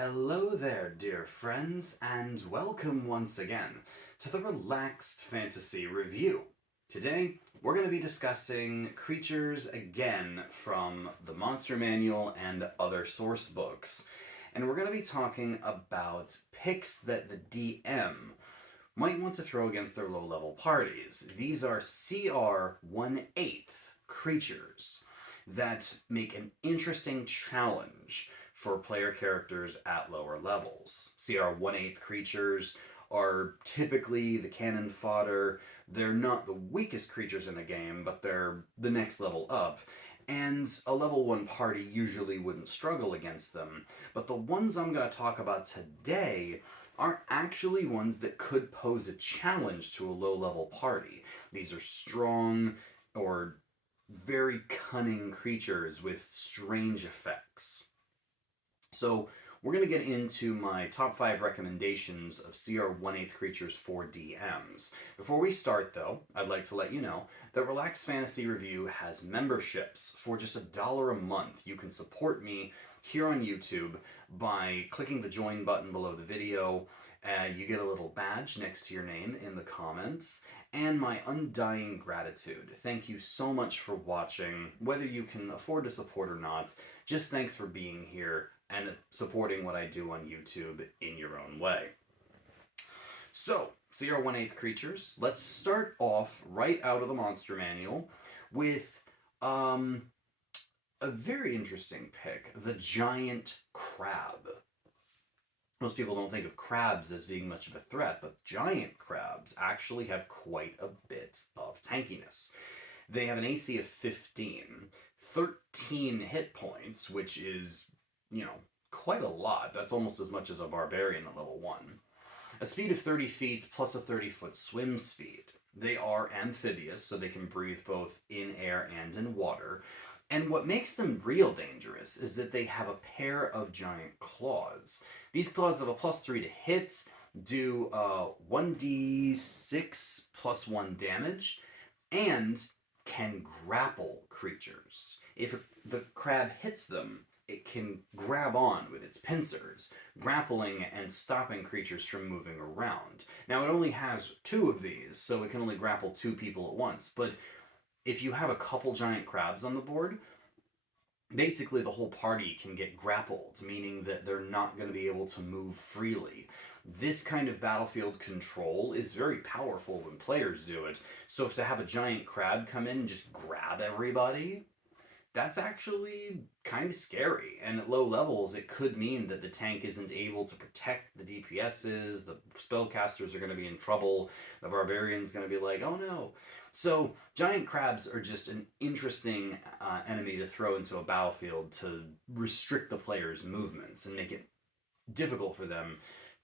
Hello there, dear friends, and welcome once again to the Relaxed Fantasy Review. Today, we're going to be discussing creatures again from the Monster Manual and other source books. And we're going to be talking about picks that the DM might want to throw against their low-level parties. These are CR-1/8 creatures that make an interesting challenge for player characters at lower levels. CR-1/8 creatures are typically the cannon fodder. They're not the weakest creatures in the game, but they're the next level up. And a level 1 party usually wouldn't struggle against them. But the ones I'm going to talk about today are actually ones that could pose a challenge to a low-level party. These are strong or very cunning creatures with strange effects. So we're going to get into my top 5 recommendations of CR-1/8 creatures for DMs. Before we start, though, I'd like to let you know that Relaxed Fantasy Review has memberships. For just $1 a month, you can support me here on YouTube by clicking the join button below the video. You get a little badge next to your name in the comments, and my undying gratitude. Thank you so much for watching. Whether you can afford to support or not, just thanks for being here and supporting what I do on YouTube in your own way. So, CR-1/8 creatures. Let's start off right out of the Monster Manual with a very interesting pick, the Giant Crab. Most people don't think of crabs as being much of a threat, but giant crabs actually have quite a bit of tankiness. They have an AC of 15, 13 hit points, which is, quite a lot. That's almost as much as a barbarian at level 1. A speed of 30 feet plus a 30-foot swim speed. They are amphibious, so they can breathe both in air and in water. And what makes them real dangerous is that they have a pair of giant claws. These claws have a +3 to hit, do 1d6 plus 1 damage, and can grapple creatures. If the crab hits them, it can grab on with its pincers, grappling and stopping creatures from moving around. Now, it only has 2 of these, so it can only grapple 2 people at once, but if you have a couple giant crabs on the board, basically the whole party can get grappled, meaning that they're not going to be able to move freely. This kind of battlefield control is very powerful when players do it, so if to have a giant crab come in and just grab everybody, that's actually kind of scary. And at low levels, it could mean that the tank isn't able to protect the DPSs, the spellcasters are going to be in trouble, the barbarian's going to be like, oh no. So, giant crabs are just an interesting enemy to throw into a battlefield to restrict the player's movements and make it difficult for them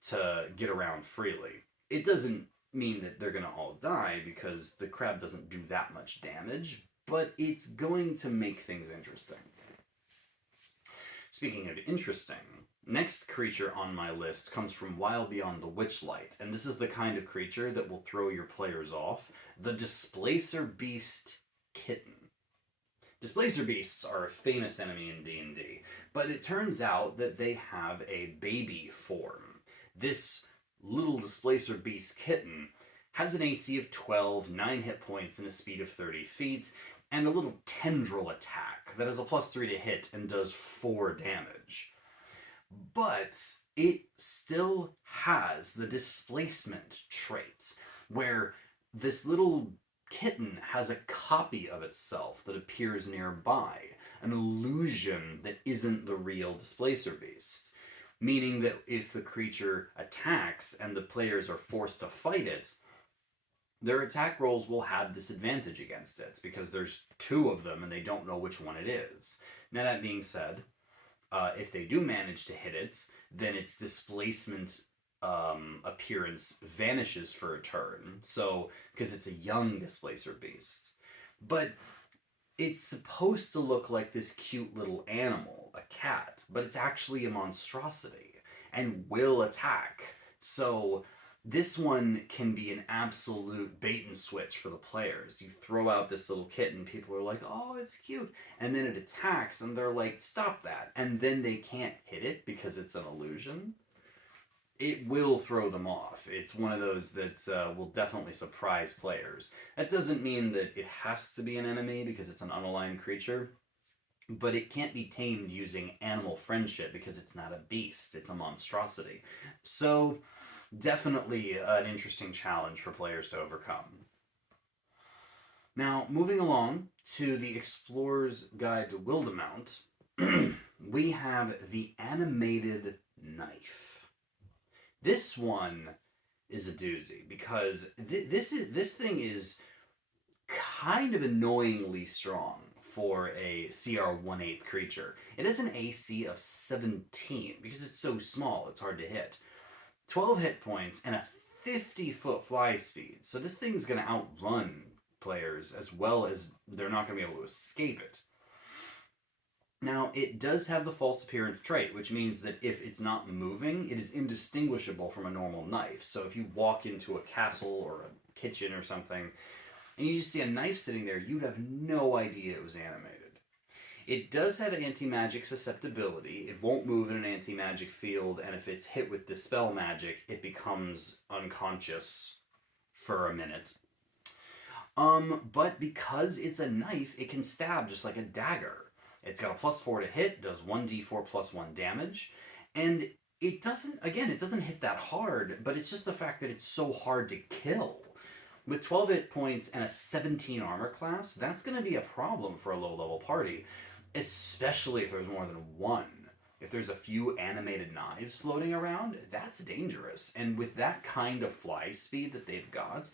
to get around freely. It doesn't mean that they're going to all die, because the crab doesn't do that much damage, but it's going to make things interesting. Speaking of interesting, next creature on my list comes from Wild Beyond the Witchlight, and this is the kind of creature that will throw your players off, the Displacer Beast Kitten. Displacer Beasts are a famous enemy in D&D, but it turns out that they have a baby form. This little Displacer Beast Kitten has an AC of 12, 9 hit points, and a speed of 30 feet, and a little tendril attack that has a +3 to hit and does 4 damage. But it still has the displacement trait, where this little kitten has a copy of itself that appears nearby, an illusion that isn't the real Displacer Beast. Meaning that if the creature attacks and the players are forced to fight it, their attack rolls will have disadvantage against it, because there's 2 of them and they don't know which one it is. Now, that being said, if they do manage to hit it, then its displacement appearance vanishes for a turn, so, because it's a young Displacer Beast. But it's supposed to look like this cute little animal, a cat, but it's actually a monstrosity and will attack. So This one can be an absolute bait and switch for the players. You throw out this little kitten, people are like, oh, it's cute. And then it attacks, and they're like, stop that. And then they can't hit it because it's an illusion. It will throw them off. It's one of those that will definitely surprise players. That doesn't mean that it has to be an enemy because it's an unaligned creature, but it can't be tamed using animal friendship because it's not a beast, it's a monstrosity. So, definitely an interesting challenge for players to overcome. Now, moving along to the Explorer's Guide to Wildemount, we have the animated knife. This one is a doozy because this thing is kind of annoyingly strong for a CR-1/8 creature. It has an AC of 17 because it's so small, it's hard to hit. 12 hit points and a 50-foot fly speed. So this thing's going to outrun players as well as they're not going to be able to escape it. Now, it does have the false appearance trait, which means that if it's not moving, it is indistinguishable from a normal knife. So if you walk into a castle or a kitchen or something, and you just see a knife sitting there, you'd have no idea it was animated. It does have anti-magic susceptibility. It won't move in an anti-magic field, and if it's hit with Dispel Magic, it becomes unconscious for a minute. But because it's a knife, it can stab just like a dagger. It's got a +4 to hit, does 1d4 plus 1 damage, and it doesn't hit that hard, but it's just the fact that it's so hard to kill. With 12 hit points and a 17 armor class, that's going to be a problem for a low-level party, especially if there's more than one. If there's a few animated knives floating around, that's dangerous. And with that kind of fly speed that they've got,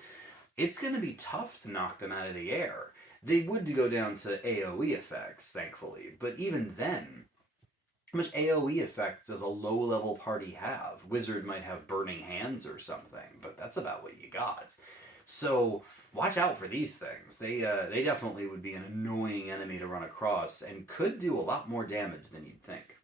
it's going to be tough to knock them out of the air. They would go down to AoE effects, thankfully, but even then, how much AoE effect does a low-level party have? Wizard might have Burning Hands or something, but that's about what you got. So watch out for these things. They definitely would be an annoying enemy to run across and could do a lot more damage than you'd think.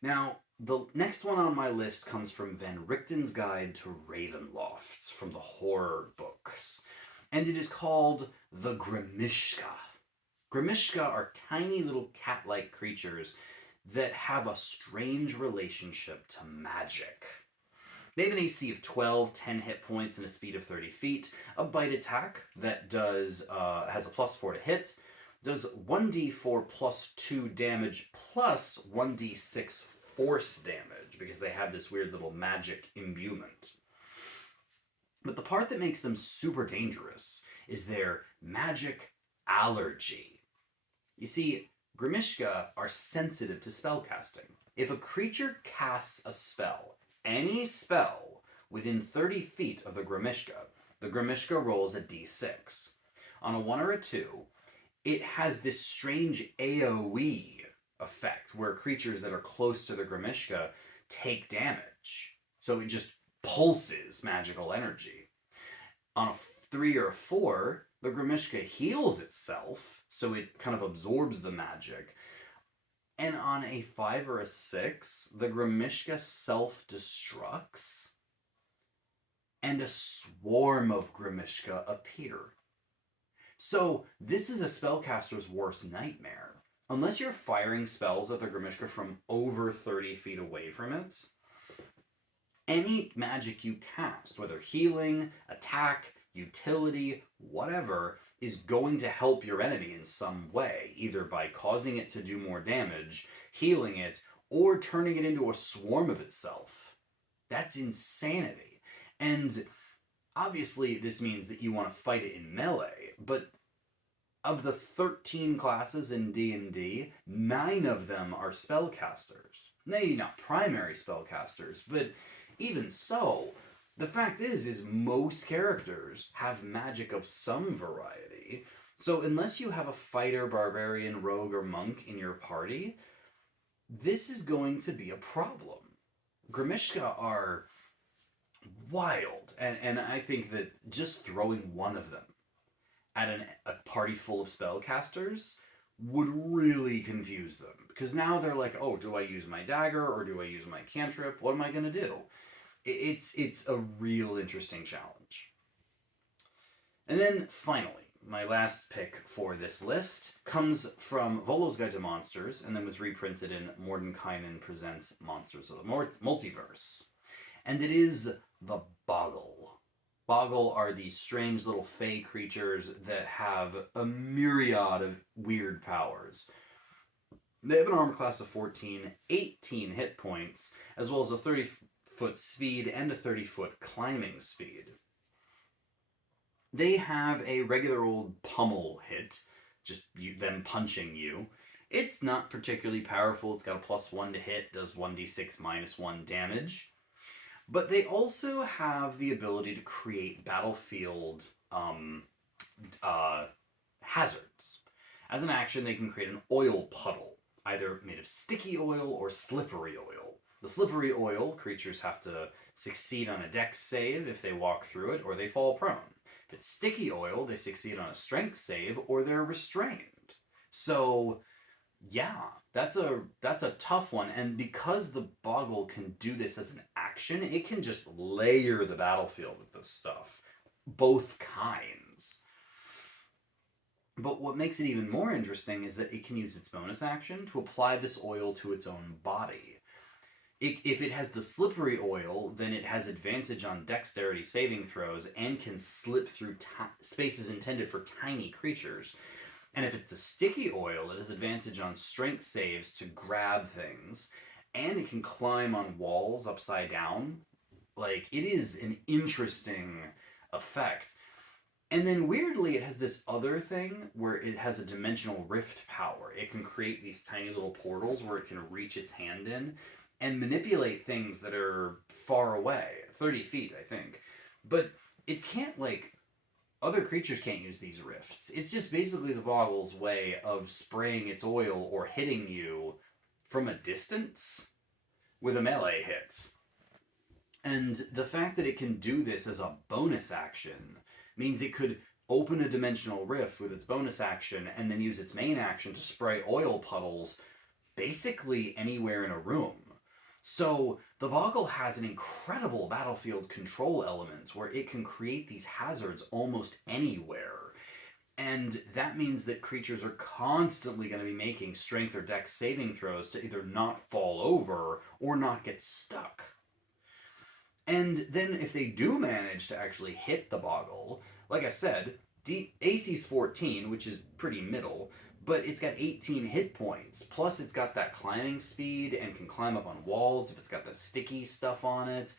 Now, the next one on my list comes from Van Richten's Guide to Ravenlofts from the horror books, and it is called the Grimishka. Grimishka are tiny little cat-like creatures that have a strange relationship to magic. They have an AC of 12, 10 hit points, and a speed of 30 feet. A bite attack that has a +4 to hit, does 1d4 plus 2 damage plus 1d6 force damage, because they have this weird little magic imbuement. But the part that makes them super dangerous is their magic allergy. You see, Grimishka are sensitive to spellcasting. If a creature casts a spell, any spell, within 30 feet of the Grimishka rolls a d6. On a 1 or a 2, it has this strange AoE effect where creatures that are close to the Grimishka take damage. So it just pulses magical energy. On a 3 or a 4, the Grimishka heals itself, so it kind of absorbs the magic. And on a 5 or a 6, the Grimishka self-destructs, and a swarm of Grimishka appear. So this is a spellcaster's worst nightmare. Unless you're firing spells at the Grimishka from over 30 feet away from it, any magic you cast, whether healing, attack, utility, whatever, is going to help your enemy in some way, either by causing it to do more damage, healing it, or turning it into a swarm of itself. That's insanity. And obviously this means that you want to fight it in melee, but of the 13 classes in D&D, 9 of them are spellcasters. Maybe not primary spellcasters, but even so, the fact is most characters have magic of some variety. So unless you have a fighter, barbarian, rogue, or monk in your party, this is going to be a problem. Grimishka are wild, and I think that just throwing one of them at a party full of spellcasters would really confuse them. Because now they're like, oh, do I use my dagger or do I use my cantrip? What am I going to do? It's a real interesting challenge. And then finally, my last pick for this list comes from Volo's Guide to Monsters, and then was reprinted in Mordenkainen Presents Monsters of the Multiverse. And it is the Boggle. Boggle are these strange little fey creatures that have a myriad of weird powers. They have an armor class of 14, 18 hit points, as well as a 30-foot speed and a 30-foot climbing speed. They have a regular old pummel hit, just them punching you. It's not particularly powerful. It's got a +1 to hit, does 1d6 -1 damage. But they also have the ability to create battlefield hazards. As an action, they can create an oil puddle, either made of sticky oil or slippery oil. The slippery oil, creatures have to succeed on a dex save if they walk through it, or they fall prone. If it's sticky oil, they succeed on a strength save, or they're restrained. So, yeah, that's a tough one. And because the Boggle can do this as an action, it can just layer the battlefield with this stuff. Both kinds. But what makes it even more interesting is that it can use its bonus action to apply this oil to its own body. If it has the slippery oil, then it has advantage on dexterity saving throws and can slip through spaces intended for tiny creatures. And if it's the sticky oil, it has advantage on strength saves to grab things, and it can climb on walls upside down. Like, it is an interesting effect. And then weirdly, it has this other thing where it has a dimensional rift power. It can create these tiny little portals where it can reach its hand in and manipulate things that are far away, 30 feet, I think. But it can't, like, other creatures can't use these rifts. It's just basically the Boggle's way of spraying its oil or hitting you from a distance with a melee hit. And the fact that it can do this as a bonus action means it could open a dimensional rift with its bonus action and then use its main action to spray oil puddles basically anywhere in a room. So the Boggle has an incredible battlefield control element where it can create these hazards almost anywhere. And that means that creatures are constantly going to be making strength or dex saving throws to either not fall over or not get stuck. And then if they do manage to actually hit the Boggle, like I said, AC's 14, which is pretty middle, but it's got 18 hit points. Plus it's got that climbing speed and can climb up on walls if it's got the sticky stuff on it.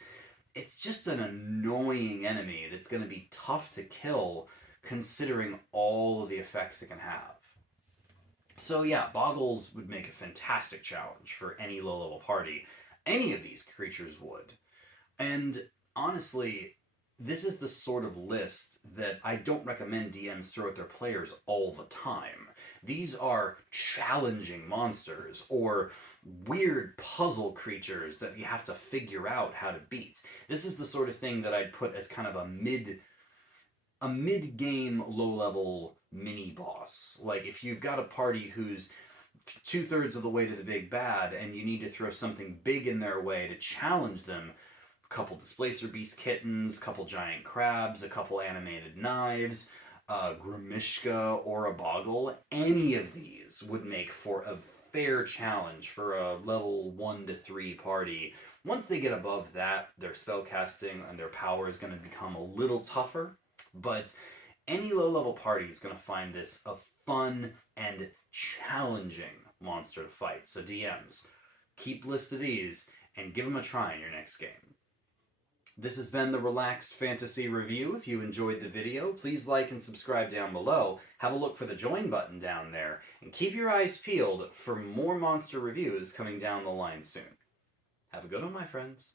It's just an annoying enemy that's going to be tough to kill considering all of the effects it can have. So yeah, Boggles would make a fantastic challenge for any low-level party. Any of these creatures would. And honestly, this is the sort of list that I don't recommend DMs throw at their players all the time. These are challenging monsters or weird puzzle creatures that you have to figure out how to beat. This is the sort of thing that I'd put as kind of a mid-game low-level mini-boss. Like if you've got a party who's 2/3 of the way to the big bad and you need to throw something big in their way to challenge them, a couple Displacer Beast kittens, a couple giant crabs, a couple animated knives, Grimishka or a Boggle, any of these would make for a fair challenge for a level 1 to 3 party. Once they get above that, their spellcasting and their power is going to become a little tougher, but any low-level party is going to find this a fun and challenging monster to fight. So DMs, keep lists of these and give them a try in your next game. This has been the Relaxed Fantasy Review. If you enjoyed the video, please like and subscribe down below. Have a look for the join button down there, and keep your eyes peeled for more monster reviews coming down the line soon. Have a good one, my friends.